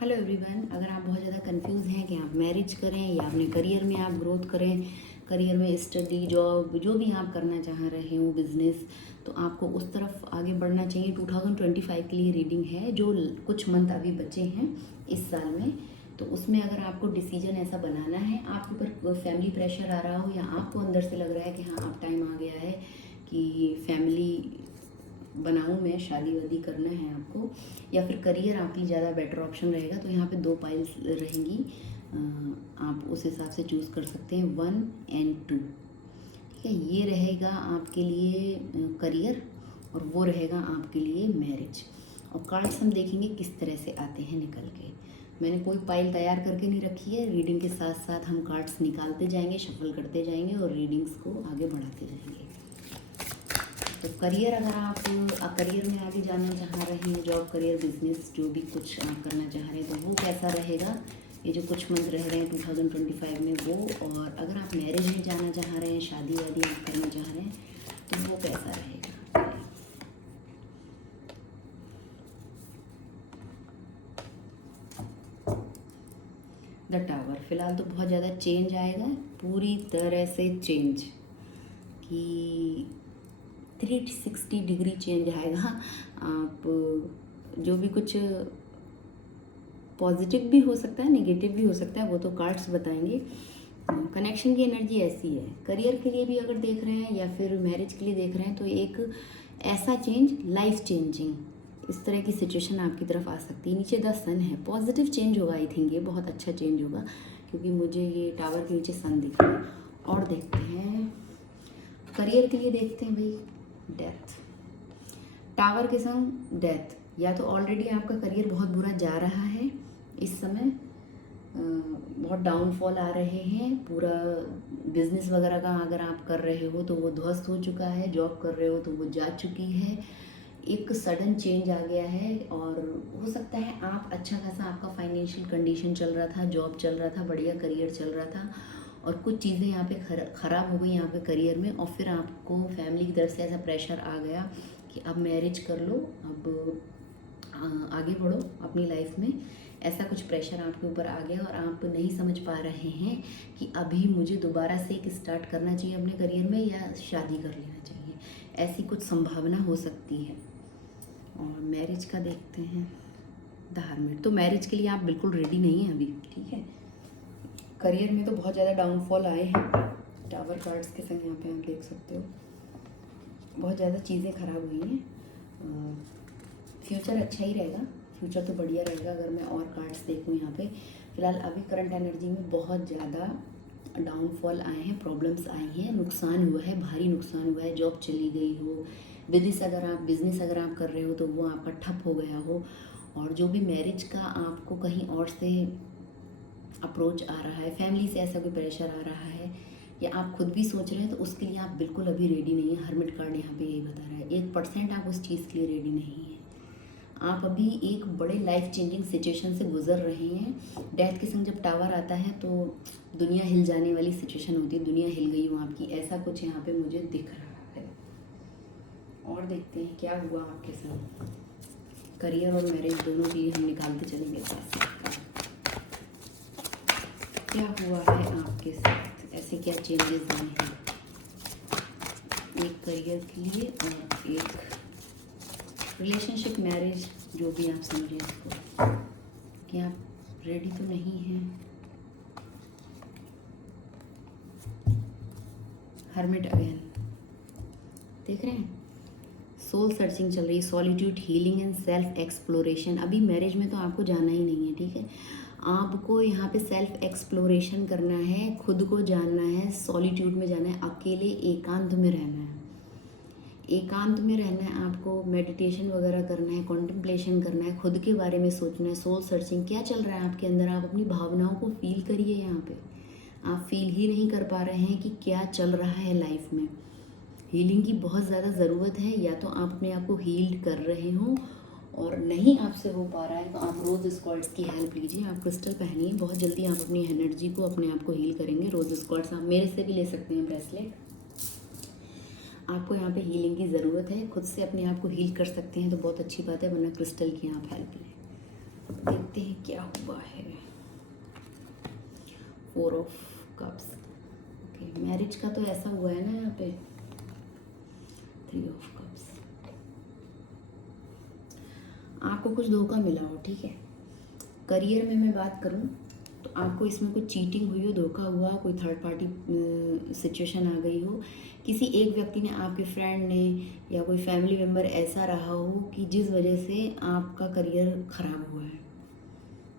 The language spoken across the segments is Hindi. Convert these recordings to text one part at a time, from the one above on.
Hello everyone. अगर आप बहुत ज़्यादा कंफ्यूज हैं कि आप मैरिज करें या अपने करियर में आप ग्रोथ करें, करियर में स्टडी, जॉब, जो भी आप करना चाह रहे हो, बिजनेस, तो आपको उस तरफ आगे बढ़ना चाहिए। 2025 के लिए रीडिंग है, जो कुछ मंथ अभी बचे हैं इस साल में। तो उसमें अगर आपको डिसीजन ऐसा बनाना है, आपके ऊपर फैमिली प्रेशर आ रहा हो या आपको अंदर से लग रहा है कि हाँ अब टाइम आ गया है कि फैमिली बनाऊँ, मैं शादी वादी करना है आपको, या फिर करियर आपके लिए ज़्यादा बेटर ऑप्शन रहेगा, तो यहाँ पे 2 पाइल्स रहेंगी। आप उस हिसाब से चूज़ कर सकते हैं 1 और 2। ठीक है, ये रहेगा आपके लिए करियर और वो रहेगा आपके लिए मैरिज। और कार्ड्स हम देखेंगे किस तरह से आते हैं निकल के। मैंने कोई पाइल तैयार करके नहीं रखी है, रीडिंग के साथ साथ हम कार्ड्स निकालते जाएंगे, शफल करते जाएंगे और रीडिंग्स को आगे बढ़ाते जाएंगे। तो करियर, अगर आप करियर में आगे जाना चाह रहे हैं, जॉब, करियर, बिजनेस, जो भी कुछ आप करना चाह रहे हैं, तो वो कैसा रहेगा, ये जो कुछ मंथ रह रहे हैं 2025 में वो। और अगर आप मैरिज में जाना चाह रहे हैं, शादी वादी आप करना चाह रहे हैं, तो वो कैसा रहेगा। द टावर, फिलहाल तो बहुत ज़्यादा चेंज आएगा, पूरी तरह से चेंज, कि 360 डिग्री चेंज आएगा। आप जो भी कुछ पॉजिटिव भी हो सकता है, नेगेटिव भी हो सकता है, वो तो कार्ड्स बताएंगे। कनेक्शन की एनर्जी ऐसी है। करियर के लिए भी अगर देख रहे हैं या फिर मैरिज के लिए देख रहे हैं, तो एक ऐसा चेंज, लाइफ चेंजिंग, इस तरह की सिचुएशन आपकी तरफ आ सकती है। नीचे 10 सन है, पॉजिटिव चेंज होगा। आई थिंक ये बहुत अच्छा चेंज होगा, क्योंकि मुझे ये टावर के नीचे सन दिख रहा है। और देखते हैं करियर के लिए, देखते हैं भाई, डेथ, टावर के संग डेथ। या तो ऑलरेडी आपका करियर बहुत बुरा जा रहा है इस समय, बहुत डाउनफॉल आ रहे हैं, पूरा बिजनेस वगैरह का अगर आप कर रहे हो तो वो ध्वस्त हो चुका है, जॉब कर रहे हो तो वो जा चुकी है, एक सडन चेंज आ गया है। और हो सकता है आप अच्छा खासा आपका फाइनेंशियल कंडीशन चल रहा था, जॉब चल रहा था, बढ़िया करियर चल रहा था, और कुछ चीज़ें यहाँ पे ख़राब हो गई यहाँ पे करियर में, और फिर आपको फैमिली की तरफ से ऐसा प्रेशर आ गया कि अब मैरिज कर लो, अब आगे बढ़ो अपनी लाइफ में। ऐसा कुछ प्रेशर आपके ऊपर आ गया और आप नहीं समझ पा रहे हैं कि अभी मुझे दोबारा से एक स्टार्ट करना चाहिए अपने करियर में या शादी कर लेना चाहिए। ऐसी कुछ संभावना हो सकती है। और मैरिज का देखते हैं, द हर्मिट। तो मैरिज के लिए आप बिल्कुल रेडी नहीं हैं अभी, ठीक है। करियर में तो बहुत ज़्यादा डाउनफॉल आए हैं, टावर कार्ड्स के संग यहाँ पे आप देख सकते हो, बहुत ज़्यादा चीज़ें खराब हुई हैं। फ्यूचर अच्छा ही रहेगा, फ्यूचर तो बढ़िया रहेगा। अगर मैं और कार्ड्स देखूँ यहाँ पे, फिलहाल अभी करंट एनर्जी में बहुत ज़्यादा डाउनफॉल आए हैं, प्रॉब्लम्स आई हैं, नुकसान हुआ है, भारी नुकसान हुआ है, जॉब चली गई हो, बिजनेस अगर आप कर रहे हो तो वो आपका ठप हो गया हो, और जो भी मैरिज का आपको कहीं और से अप्रोच आ रहा है, फैमिली से ऐसा कोई प्रेशर आ रहा है, या आप खुद भी सोच रहे हैं, तो उसके लिए आप बिल्कुल अभी रेडी नहीं है। हर्मिट कार्ड यहाँ पे यही बता रहा है, 1% आप उस चीज़ के लिए रेडी नहीं है। आप अभी एक बड़े लाइफ चेंजिंग सिचुएशन से गुजर रहे हैं। डेथ के संग जब टावर आता है तो दुनिया हिल जाने वाली सिचुएशन होती है, दुनिया हिल गई हो आपकी, ऐसा कुछ यहाँ पे मुझे दिख रहा है। और देखते हैं क्या हुआ आपके साथ, करियर और मैरिज दोनों की हम निकालते चलेंगे साथ। क्या हुआ है आपके साथ, ऐसे क्या चेंजेस आए हैं एक करियर के लिए और एक रिलेशनशिप, मैरिज, जो भी आप समझें इसको, कि आप रेडी तो नहीं हैं। हर्मिट अगेन देख रहे हैं, सोल सर्चिंग चल रही है, solitude, healing and self exploration. अभी मैरिज में तो आपको जाना ही नहीं है, ठीक है। आपको यहाँ पे सेल्फ एक्सप्लोरेशन करना है, खुद को जानना है, सॉलिट्यूड में जाना है, अकेले एकांत में रहना है। एकांत में रहना है आपको, मेडिटेशन वगैरह करना है, कॉन्टेम्पलेशन करना है, खुद के बारे में सोचना है, सोल सर्चिंग, क्या चल रहा है आपके अंदर, आप अपनी भावनाओं को फील करिए। यहाँ पे आप फील ही नहीं कर पा रहे हैं कि क्या चल रहा है लाइफ में। हीलिंग की बहुत ज़्यादा ज़रूरत है, या तो आप अपने आप को हील कर रहे हो और नहीं आपसे हो पा रहा है, तो आप रोज़ स्क्वाड्स की हेल्प लीजिए, आप क्रिस्टल पहनिए, बहुत जल्दी आप अपनी एनर्जी को, अपने आप को हील करेंगे। रोज़ स्क्वाड्स आप मेरे से भी ले सकते हैं, ब्रेसलेट। आपको यहाँ पे हीलिंग की ज़रूरत है, खुद से अपने आप को हील कर सकते हैं तो बहुत अच्छी बात है, वरना क्रिस्टल की आप हेल्प लें। देखते हैं क्या हुआ है। 4 ऑफ कप्स। ओके, मैरिज का तो ऐसा हुआ है ना यहाँ पे। 3 ऑफ कप्स। आपको कुछ धोखा मिला हो, ठीक है। करियर में मैं बात करूँ तो आपको इसमें कुछ चीटिंग हुई हो, धोखा हुआ, कोई थर्ड पार्टी सिचुएशन आ गई हो, किसी एक व्यक्ति ने, आपके फ्रेंड ने या कोई फैमिली मेम्बर ऐसा रहा हो कि जिस वजह से आपका करियर ख़राब हुआ है,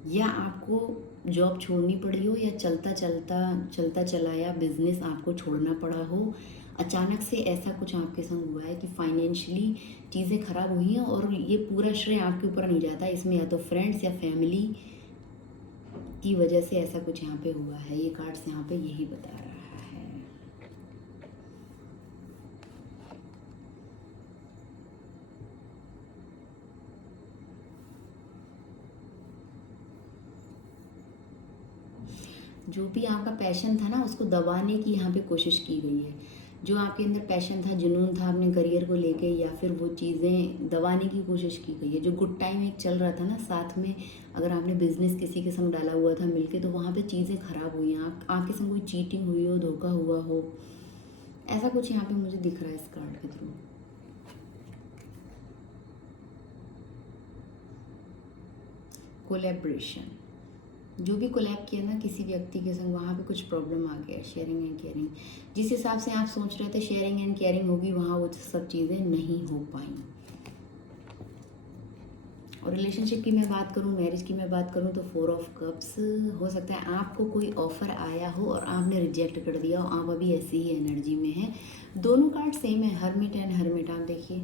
या आपको जॉब छोड़नी पड़ी हो, या चलता चलाया बिजनेस आपको छोड़ना पड़ा हो। अचानक से ऐसा कुछ आपके संग हुआ है कि फाइनेंशियली चीज़ें ख़राब हुई हैं, और ये पूरा श्रेय आपके ऊपर नहीं जाता, इसमें या तो फ्रेंड्स या फैमिली की वजह से ऐसा कुछ यहाँ पे हुआ है। ये कार्ड्स यहाँ पे यही बता रहा है। जो भी आपका पैशन था ना, उसको दबाने की यहाँ पे कोशिश की गई है। जो आपके अंदर पैशन था, जुनून था अपने करियर को लेके, या फिर वो चीज़ें दबाने की कोशिश की गई है। जो गुड टाइम एक चल रहा था ना साथ में, अगर आपने बिजनेस किसी के संग डाला हुआ था मिलके, तो वहाँ पे चीज़ें ख़राब हुई हैं। आपके संग कोई चीटिंग हुई हो, धोखा हुआ हो, ऐसा कुछ यहाँ पे मुझे दिख रहा है इस कार्ड के थ्रू। कोलैबोरेशन, जो भी कोलैब किया ना किसी व्यक्ति के संग, वहाँ पे कुछ प्रॉब्लम आ गया। शेयरिंग एंड केयरिंग, जिस हिसाब से आप सोच रहे थे शेयरिंग एंड केयरिंग होगी, वहाँ वो सब चीज़ें नहीं हो पाई। और रिलेशनशिप की मैं बात करूँ, मैरिज की मैं बात करूँ, तो 4 ऑफ कप्स। हो सकता है आपको कोई ऑफ़र आया हो और आपने रिजेक्ट कर दिया हो, आप अभी ऐसी ही एनर्जी में हैं। दोनों कार्ड सेम है, हर्मिट एंड हर्मिट, आप देखिए,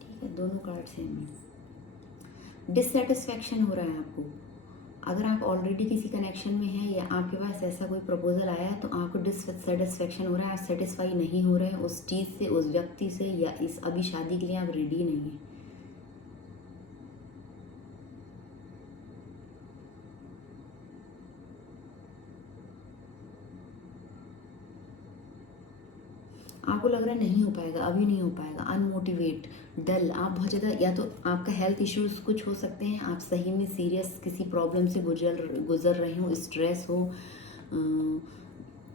ठीक है, दोनों कार्ड सेम है। डिससेटिस्फैक्शन हो रहा है आपको। अगर आप ऑलरेडी किसी कनेक्शन में हैं, या आपके पास ऐसा कोई प्रपोजल आया है, तो आपको डिससेटिस्फैक्शन हो रहा है, आप सेटिस्फाई नहीं हो रहे हैं उस चीज़ से, उस व्यक्ति से, या इस अभी शादी के लिए आप रेडी नहीं हैं। आपको लग रहा है नहीं हो पाएगा, अभी नहीं हो पाएगा, अनमोटिवेट, डल, आप बहुत ज़्यादा, या तो आपका हेल्थ इश्यूज कुछ हो सकते हैं, आप सही में सीरियस किसी प्रॉब्लम से गुजर रहे हो, स्ट्रेस हो,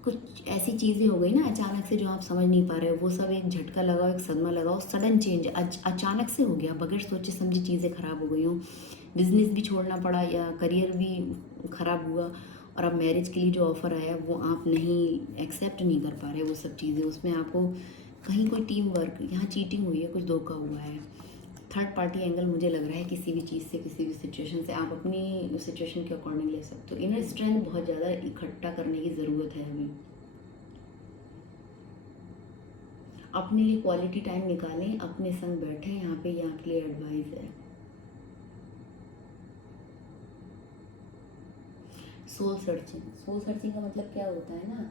कुछ ऐसी चीज़ें हो गई ना अचानक से जो आप समझ नहीं पा रहे हो, वो सब एक झटका लगाओ, एक सदमा लगाओ, सडन चेंज अचानक से हो गया, बगैर सोचे समझे चीज़ें ख़राब हो गई हो, बिजनेस भी छोड़ना पड़ा या करियर भी ख़राब हुआ, और अब मैरिज के लिए जो ऑफ़र आया वो आप नहीं एक्सेप्ट नहीं कर पा रहे, वो सब चीज़ें, उसमें आपको कहीं कोई टीम वर्क, यहाँ चीटिंग हुई है, कुछ धोखा हुआ है। थर्ड पार्टी एंगल मुझे लग रहा है किसी भी चीज़ से, किसी भी सिचुएशन से, आप अपनी सिचुएशन के अकॉर्डिंग ले सकते हो। इनर स्ट्रेंथ बहुत ज़्यादा इकट्ठा करने की ज़रूरत है अभी। अपने लिए क्वालिटी टाइम निकालें, अपने संग बैठें, यहाँ पे ये आपके लिए एडवाइस है। सोल सर्चिंग का मतलब क्या होता है ना,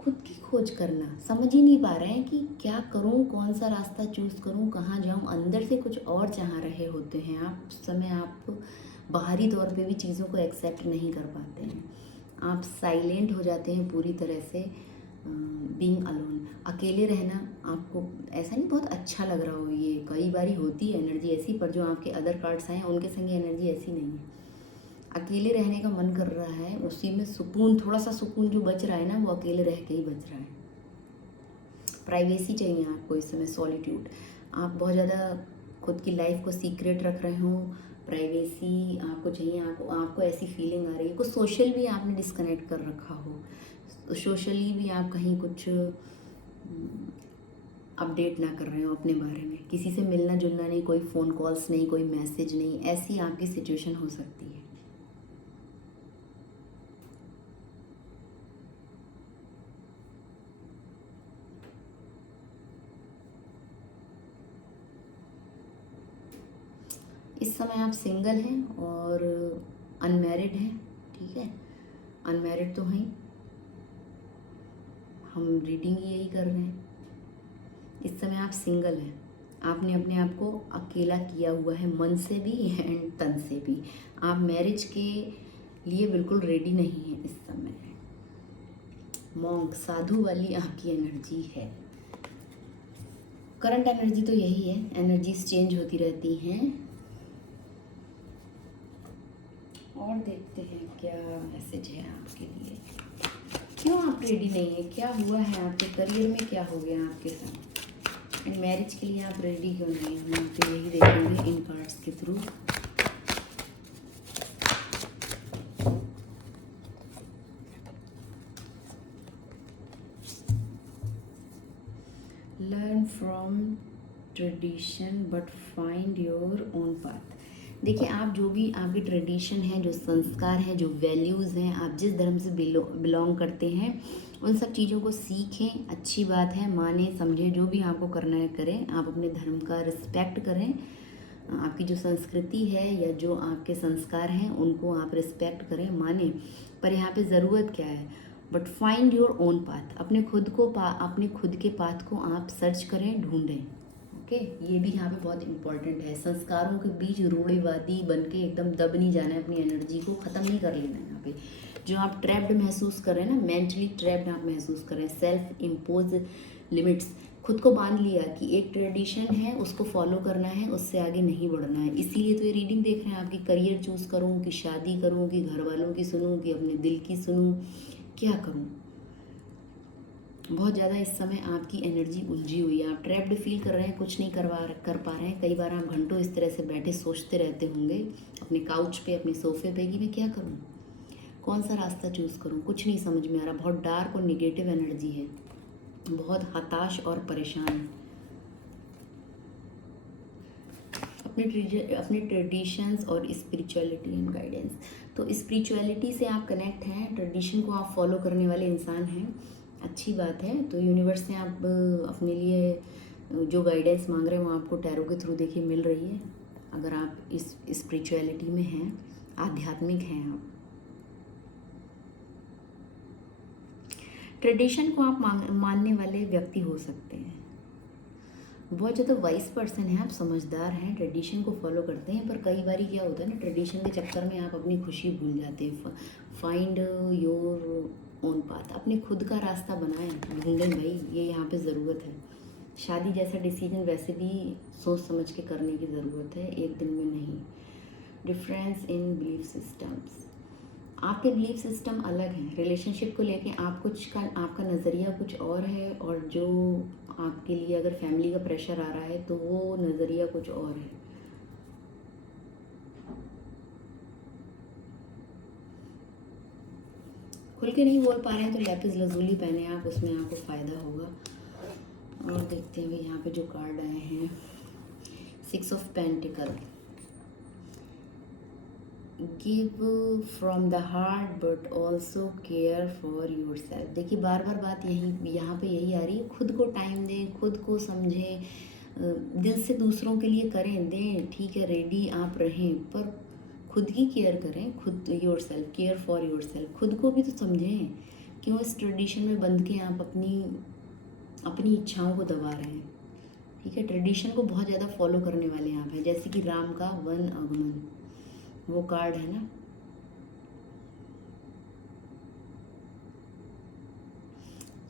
खुद की खोज करना, समझ ही नहीं पा रहे हैं कि क्या करूं, कौन सा रास्ता चूज़ करूं, कहाँ जाऊं, अंदर से कुछ और चाह रहे होते हैं आप। उस समय आप बाहरी तौर पे भी चीज़ों को एक्सेप्ट नहीं कर पाते हैं, आप साइलेंट हो जाते हैं पूरी तरह से। बीइंग अलोन, अकेले रहना आपको ऐसा नहीं बहुत अच्छा लग रहा हो, ये कई बारी होती है एनर्जी ऐसी, पर जो आपके अदर कार्ड्स आए हैं उनके संग एनर्जी ऐसी नहीं है। अकेले रहने का मन कर रहा है, उसी में सुकून, थोड़ा सा सुकून जो बच रहा है ना, वो अकेले रह के ही बच रहा है। प्राइवेसी चाहिए आपको इस समय, सॉलिट्यूड, आप बहुत ज़्यादा खुद की लाइफ को सीक्रेट रख रहे हो, प्राइवेसी आपको चाहिए। आपको ऐसी फीलिंग आ रही है, कुछ सोशल भी आपने डिस्कनेक्ट कर रखा हो, सोशली भी आप कहीं कुछ अपडेट ना कर रहे हो अपने बारे में, किसी से मिलना जुलना नहीं, कोई फ़ोन कॉल्स नहीं, कोई मैसेज नहीं, ऐसी आपकी सिचुएशन हो सकती है। इस समय आप सिंगल हैं और अनमैरिड हैं, ठीक है, अनमैरिड तो हैं, हम रीडिंग यही कर रहे हैं। इस समय आप सिंगल हैं, आपने अपने आप को अकेला किया हुआ है, मन से भी एंड तन से भी। आप मैरिज के लिए बिल्कुल रेडी नहीं हैं इस समय। मॉन्क, साधु वाली आपकी एनर्जी है। करंट एनर्जी तो यही है, एनर्जीज चेंज होती रहती हैं। और देखते हैं क्या मैसेज है आपके लिए। क्यों आप रेडी नहीं है, क्या हुआ है आपके करियर में, क्या हो गया आपके साथ, एंड मैरिज के लिए आप रेडी क्यों नहीं। हम यहाँ पे यही देखेंगे इन कार्ड्स के through. Learn from tradition but find your own path. देखिए, आप जो भी आपकी ट्रेडिशन है, जो संस्कार हैं, जो वैल्यूज़ हैं, आप जिस धर्म से बिलोंग करते हैं, उन सब चीज़ों को सीखें। अच्छी बात है, माने समझे, जो भी आपको करना है करें। आप अपने धर्म का रिस्पेक्ट करें। आपकी जो संस्कृति है या जो आपके संस्कार हैं उनको आप रिस्पेक्ट करें, माने। पर यहाँ पे ज़रूरत क्या है, but find your own path. अपने खुद के पाथ को आप सर्च करें, ढूंढें। ओके, ये भी यहाँ पे बहुत इंपॉर्टेंट है। संस्कारों के बीच रूढ़िवादी बन के एकदम दब नहीं जाना है, अपनी एनर्जी को ख़त्म नहीं कर लेना है। यहाँ पे जो आप ट्रैप्ड महसूस कर रहे हैं ना, मेंटली ट्रैप्ड आप महसूस कर रहे हैं, सेल्फ इम्पोज लिमिट्स, खुद को बांध लिया कि एक ट्रेडिशन है उसको फॉलो करना है, उससे आगे नहीं बढ़ना है। इसीलिए तो ये रीडिंग देख रहे हैं आपकी। करियर चूज़ करूँ कि शादी करूँ कि घर वालों की सुनूँ कि अपने दिल की सुनूँ, क्या करूँ। बहुत ज़्यादा इस समय आपकी एनर्जी उलझी हुई है। आप ट्रैप्ड फील कर रहे हैं, कुछ नहीं कर पा रहे हैं। कई बार आप घंटों इस तरह से बैठे सोचते रहते होंगे अपने काउच पे, अपने सोफे पे कि मैं क्या करूं, कौन सा रास्ता चूज़ करूं, कुछ नहीं समझ में आ रहा। बहुत डार्क और निगेटिव एनर्जी है, बहुत हताश और परेशान। अपने ट्रेडिशंस और स्पिरिचुअलिटी एंड गाइडेंस। तो स्पिरिचुअलिटी से आप कनेक्ट हैं, ट्रेडिशन को आप फॉलो करने वाले इंसान हैं, अच्छी बात है। तो यूनिवर्स से आप अपने लिए जो गाइडेंस मांग रहे हैं वो आपको टैरो के थ्रू देखिए मिल रही है। अगर आप इस स्पिरिचुअलिटी में हैं, आध्यात्मिक हैं, आप ट्रेडिशन को आप मानने वाले व्यक्ति हो सकते हैं। बहुत ज़्यादा वाइस पर्सन है आप, समझदार हैं, ट्रेडिशन को फॉलो करते हैं। पर कई बार क्या होता है ना, ट्रेडिशन के चक्कर में आप अपनी खुशी भूल जाते हैं। फाइंड योर ओन पाथ, अपने खुद का रास्ता बनाएं, ढूंढें भाई, ये यहाँ पे ज़रूरत है। शादी जैसा डिसीजन वैसे भी सोच समझ के करने की ज़रूरत है, एक दिन में नहीं। डिफरेंस इन बिलीफ सिस्टम्स, आपके बिलीफ सिस्टम अलग हैं। रिलेशनशिप को लेके आपका नज़रिया कुछ और है, और जो आपके लिए अगर फैमिली का प्रेशर आ रहा है तो वो नज़रिया कुछ और है। खुल के नहीं बोल पा रहे हैं तो लैपिस लजूली पहने आप, उसमें आपको फ़ायदा होगा। और देखते हैं भाई यहाँ पे जो कार्ड आए हैं, 6 of pentacle, give from the heart but also care for your self. देखिए, बार बार बात यहाँ पे यही आ रही है, खुद को टाइम दें, खुद को समझें, दिल से दूसरों के लिए करें, दें, ठीक है, रेडी आप रहें, पर खुद की केयर करें। खुद your self, care for your self, खुद को भी तो समझें। क्यों इस ट्रेडिशन में बंध के आप अपनी इच्छाओं को दबा रहे हैं, ठीक है। ट्रेडिशन को बहुत ज़्यादा फॉलो करने वाले आप हैं, जैसे कि राम का वन आगमन, वो कार्ड है ना,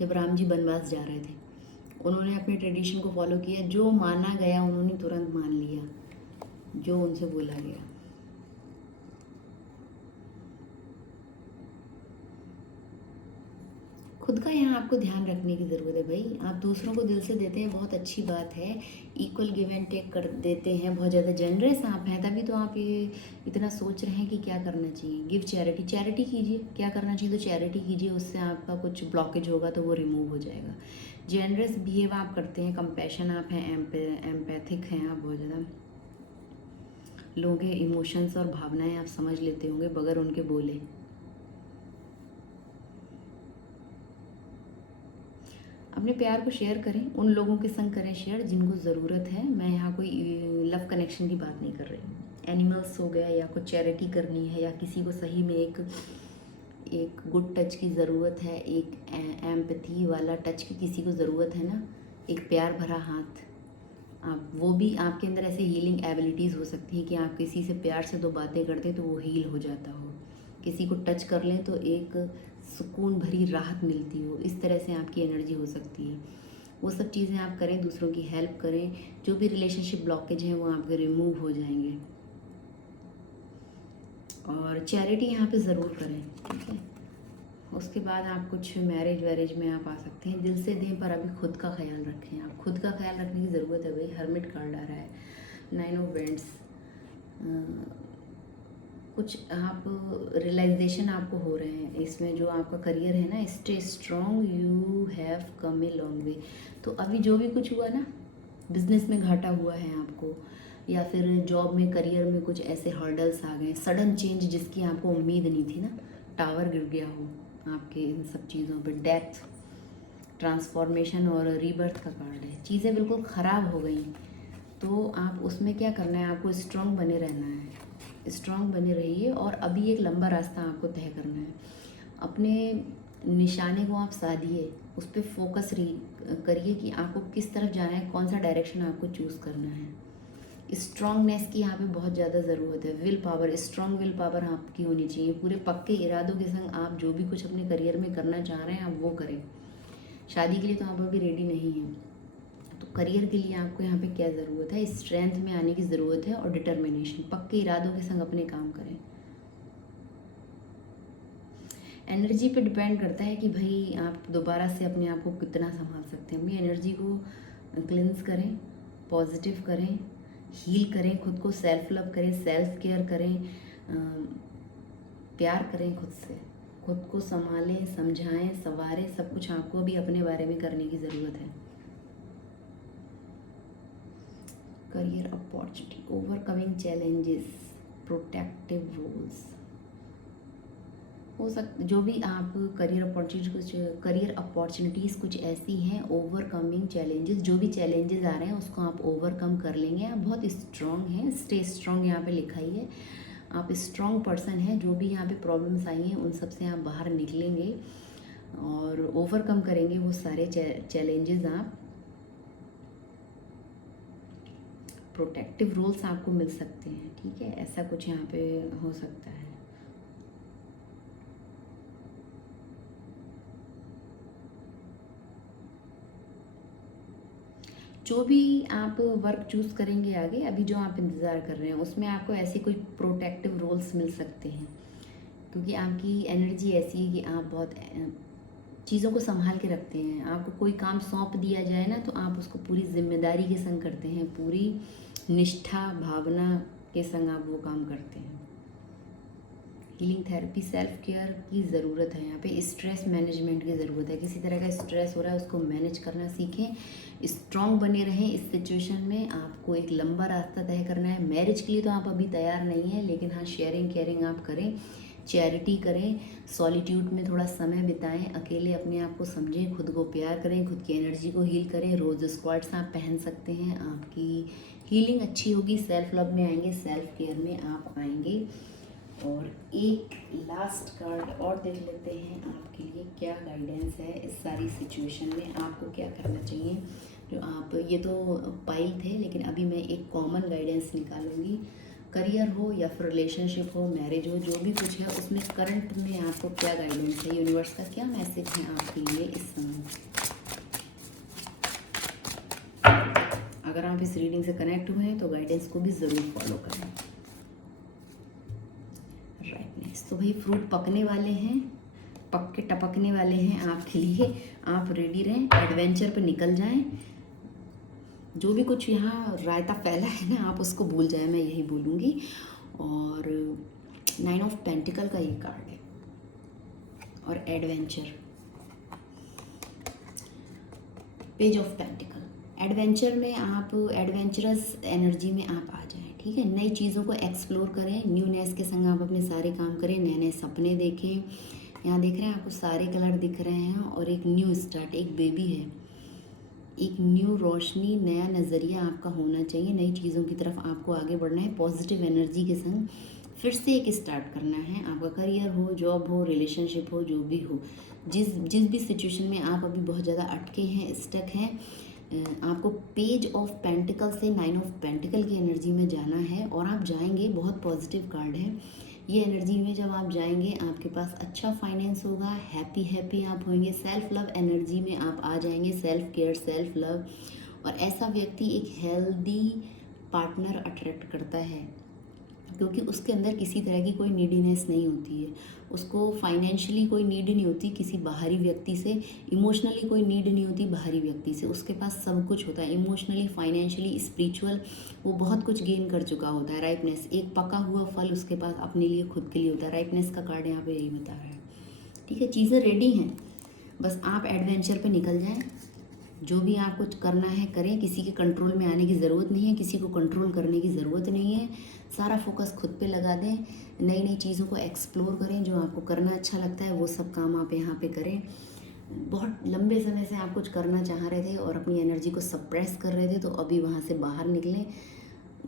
जब राम जी वनवास जा रहे थे, उन्होंने अपने ट्रेडिशन को फॉलो किया। जो माना गया उन्होंने तुरंत मान लिया, जो उनसे बोला गया। खुद का यहाँ आपको ध्यान रखने की ज़रूरत है भाई। आप दूसरों को दिल से देते हैं, बहुत अच्छी बात है, इक्वल गिव एंड टेक कर देते हैं, बहुत ज़्यादा जनरस आप हैं, तभी तो आप ये इतना सोच रहे हैं कि क्या करना चाहिए। गिव चैरिटी कीजिए, क्या करना चाहिए तो चैरिटी कीजिए, उससे आपका कुछ ब्लॉकेज होगा तो वो रिमूव हो जाएगा। जनरस बिहेव आप करते हैं, कंपैशन आप हैं, एम्पैथिक हैं आप, बहुत ज़्यादा लोगों के इमोशंस और भावनाएँ आप समझ लेते होंगे बगैर उनके बोले। अपने प्यार को शेयर करें, उन लोगों के संग करें शेयर जिनको ज़रूरत है। मैं यहाँ कोई लव कनेक्शन की बात नहीं कर रही हूँ। एनिमल्स हो गया, या कुछ चैरिटी करनी है, या किसी को सही में एक गुड टच की ज़रूरत है, एक एम्पैथी वाला टच की किसी को ज़रूरत है ना, एक प्यार भरा हाथ, आप वो भी आपके अंदर ऐसे हीलिंग एबिलिटीज़ हो सकती हैं कि आप किसी से प्यार से दो बातें करते हैं तो वो हील हो जाता हो, किसी को टच कर लें तो एक सुकून भरी राहत मिलती हो, इस तरह से आपकी एनर्जी हो सकती है। वो सब चीज़ें आप करें, दूसरों की हेल्प करें, जो भी रिलेशनशिप ब्लॉकेज हैं वो आपके रिमूव हो जाएंगे। और चैरिटी यहाँ पे ज़रूर करें, ठीक है। उसके बाद आप कुछ मैरिज वैरिज में आप आ सकते हैं। दिल से दें पर अभी खुद का ख्याल रखें, आप खुद का ख्याल रखने की ज़रूरत है भाई। हर्मिट कार्ड आ रहा है, 9 ऑफ वेंट्स। कुछ आप रियलाइजेशन आपको हो रहे हैं इसमें, जो आपका करियर है ना, stay strong, you have come a long way. तो अभी जो भी कुछ हुआ ना, बिजनेस में घाटा हुआ है आपको, या फिर जॉब में करियर में कुछ ऐसे हर्डल्स आ गए, सडन चेंज जिसकी आपको उम्मीद नहीं थी ना, टावर गिर गया हो आपके इन सब चीज़ों पर, डेथ, ट्रांसफॉर्मेशन और रीबर्थ का कार्ड है, चीज़ें बिल्कुल ख़राब हो गई, तो आप उसमें क्या करना है, आपको स्ट्रॉन्ग बने रहना है, स्ट्रॉन्ग बने रहिए। और अभी एक लंबा रास्ता आपको तय करना है, अपने निशाने को आप साधिए, उस पर फोकस करिए कि आपको किस तरफ जाना है, कौन सा डायरेक्शन आपको चूज़ करना है। स्ट्रॉन्गनेस की यहाँ पे बहुत ज़्यादा ज़रूरत है, will power, strong will power आपकी होनी चाहिए। पूरे पक्के इरादों के संग आप जो भी कुछ अपने करियर में करना चाह रहे हैं आप वो करें। शादी के लिए तो आप अभी रेडी नहीं हैं, तो करियर के लिए आपको यहाँ पे क्या ज़रूरत है, स्ट्रेंथ में आने की ज़रूरत है और डिटर्मिनेशन, पक्के इरादों के संग अपने काम करें। एनर्जी पे डिपेंड करता है कि भाई आप दोबारा से अपने आप को कितना संभाल सकते हैं। अपनी एनर्जी को क्लिंस करें, पॉजिटिव करें, हील करें, खुद को सेल्फ लव करें, सेल्फ केयर करें, प्यार करें खुद से, खुद को संभालें, समझाएं, संवारें, सब कुछ आपको भी अपने बारे में करने की ज़रूरत है। Career opportunity, overcoming challenges, protective roles हो सकता, जो भी आप करियर अपॉर्चुनिटीज़ कुछ ऐसी हैं, ओवरकमिंग चैलेंजेस, जो भी चैलेंजेस आ रहे हैं उसको आप ओवरकम कर लेंगे। आप बहुत स्ट्रॉन्ग हैं, स्टे स्ट्रॉन्ग यहाँ पे लिखा ही है, आप स्ट्रॉन्ग पर्सन हैं। जो भी यहाँ पे प्रॉब्लम्स आई हैं उन सब से आप बाहर निकलेंगे और ओवरकम करेंगे वो सारे चैलेंजेस आप। प्रोटेक्टिव रोल्स आपको मिल सकते हैं, ठीक है, ऐसा कुछ यहाँ पे हो सकता है। जो भी आप वर्क चूज़ करेंगे आगे, अभी जो आप इंतज़ार कर रहे हैं उसमें आपको ऐसे कोई प्रोटेक्टिव रोल्स मिल सकते हैं, क्योंकि आपकी एनर्जी ऐसी है कि आप बहुत चीज़ों को संभाल के रखते हैं। आपको कोई काम सौंप दिया जाए ना तो आप उसको पूरी जिम्मेदारी के संग करते हैं, पूरी निष्ठा भावना के संग आप वो काम करते हैं। हीलिंग थेरेपी, सेल्फ केयर की ज़रूरत है यहाँ पे, स्ट्रेस मैनेजमेंट की ज़रूरत है। किसी तरह का स्ट्रेस हो रहा है उसको मैनेज करना सीखें, स्ट्रॉन्ग बने रहें इस सिचुएशन में। आपको एक लंबा रास्ता तय करना है। मैरिज के लिए तो आप अभी तैयार नहीं हैं, लेकिन हाँ शेयरिंग केयरिंग आप करें, चैरिटी करें, सॉलिट्यूड में थोड़ा समय बिताएं, अकेले अपने आप को समझें, खुद को प्यार करें, खुद की एनर्जी को हील करें। रोज़ स्क्वाट्स आप पहन सकते हैं, आपकी हीलिंग अच्छी होगी, सेल्फ लव में आएंगे, सेल्फ केयर में आप आएंगे। और एक लास्ट कार्ड और देख लेते हैं आपके लिए क्या गाइडेंस है इस सारी सिचुएशन में, आपको क्या करना चाहिए। जो आप, ये तो पाइल थे लेकिन अभी मैं एक कॉमन गाइडेंस निकालूंगी। करियर हो या फिर रिलेशनशिप हो, मैरिज हो, जो भी कुछ है उसमें करंट में आपको क्या गाइडेंस है, यूनिवर्स का क्या मैसेज है आपके लिए इस समय। अगर आप इस रीडिंग से कनेक्ट हुए हैं तो गाइडेंस को भी ज़रूर फॉलो करें। तो भाई फ्रूट पकने वाले हैं, पक के टपकने वाले हैं आपके लिए, आप रेडी रहें, एडवेंचर पे निकल जाएं। जो भी कुछ यहाँ रायता फैला है ना आप उसको भूल जाएं, मैं यही बोलूँगी। और 9 ऑफ पेंटिकल का ये कार्ड है और adventure, page of pentacle. Adventure में आप एडवेंचरस एनर्जी में आप आ जाएं, ठीक है। नई चीज़ों को एक्सप्लोर करें, न्यूनेस के संग आप अपने सारे काम करें, नए नए सपने देखें। यहाँ देख रहे हैं आपको सारे कलर दिख रहे हैं और एक न्यू स्टार्ट, एक बेबी है, एक न्यू रोशनी, नया नज़रिया आपका होना चाहिए। नई चीज़ों की तरफ आपको आगे बढ़ना है, पॉजिटिव एनर्जी के संग फिर से एक स्टार्ट करना है। आपका करियर हो, जॉब हो, रिलेशनशिप हो, जो भी हो, जिस भी सिचुएशन में आप अभी बहुत ज़्यादा अटके हैं, स्टक हैं, आपको पेज ऑफ पेंटिकल से 9 ऑफ पेंटिकल की एनर्जी में जाना है और आप जाएंगे। बहुत पॉजिटिव कार्ड है ये एनर्जी में। जब आप जाएंगे आपके पास अच्छा फाइनेंस होगा, हैप्पी आप होंगे, सेल्फ लव एनर्जी में आप आ जाएंगे, सेल्फ केयर, सेल्फ लव। और ऐसा व्यक्ति एक हेल्दी पार्टनर अट्रैक्ट करता है, क्योंकि उसके अंदर किसी तरह की कोई नीडीनेस नहीं होती है, उसको फाइनेंशियली कोई नीड नहीं होती किसी बाहरी व्यक्ति से, इमोशनली कोई नीड नहीं होती बाहरी व्यक्ति से, उसके पास सब कुछ होता है, इमोशनली, फाइनेंशियली, स्पिरिचुअल, वो बहुत कुछ गेन कर चुका होता है। राइपनेस, एक पका हुआ फल उसके पास अपने लिए, खुद के लिए होता है। राइपनेस का कार्ड यहाँ पे यही बता रहा है। ठीक है, चीज़ें रेडी हैं, बस आप एडवेंचर पे निकल जाएं। जो भी आप कुछ करना है करें, किसी के कंट्रोल में आने की ज़रूरत नहीं है, किसी को कंट्रोल करने की ज़रूरत नहीं है। सारा फोकस खुद पे लगा दें, नई नई चीज़ों को एक्सप्लोर करें, जो आपको करना अच्छा लगता है वो सब काम आप यहाँ पे करें। बहुत लंबे समय से आप कुछ करना चाह रहे थे और अपनी एनर्जी को सप्रेस कर रहे थे, तो अभी वहाँ से बाहर निकलें।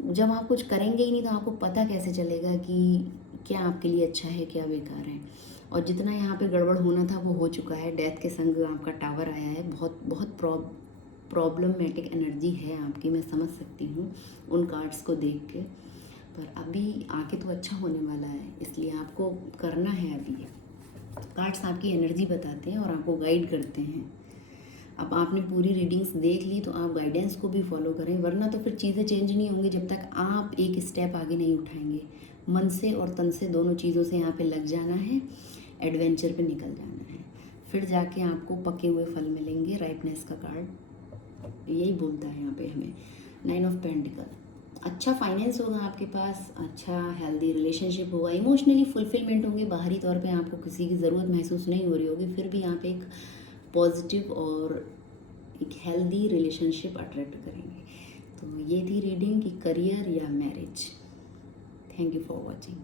जब आप कुछ करेंगे ही नहीं तो आपको पता कैसे चलेगा कि क्या आपके लिए अच्छा है, क्या बेकार है। और जितना यहाँ पे गड़बड़ होना था वो हो चुका है। डेथ के संग आपका टावर आया है, बहुत बहुत प्रॉब्लमेटिक एनर्जी है आपकी, मैं समझ सकती हूँ उन कार्ड्स को देख के। पर अभी आके तो अच्छा होने वाला है, इसलिए आपको करना है अभी। कार्ड्स आपकी एनर्जी बताते हैं और आपको गाइड करते हैं। अब आपने पूरी रीडिंग्स देख ली तो आप गाइडेंस को भी फॉलो करें, वरना तो फिर चीज़ें चेंज नहीं होंगी जब तक आप एक स्टेप आगे नहीं उठाएंगे। मन से और तन से, दोनों चीज़ों से यहाँ पे लग जाना है, एडवेंचर पे निकल जाना है, फिर जाके आपको पके हुए फल मिलेंगे। राइपनेस का कार्ड यही बोलता है यहाँ पे हमें। 9 ऑफ पेंटिकल, अच्छा फाइनेंस होगा आपके पास, अच्छा हेल्दी रिलेशनशिप होगा, इमोशनली फुलफिलमेंट होंगे। बाहरी तौर पे आपको किसी की ज़रूरत महसूस नहीं हो रही होगी, फिर भी आप एक पॉजिटिव और एक हेल्दी रिलेशनशिप अट्रैक्ट करेंगे। तो ये थी रीडिंग कि करियर या marriage. Thank you for watching.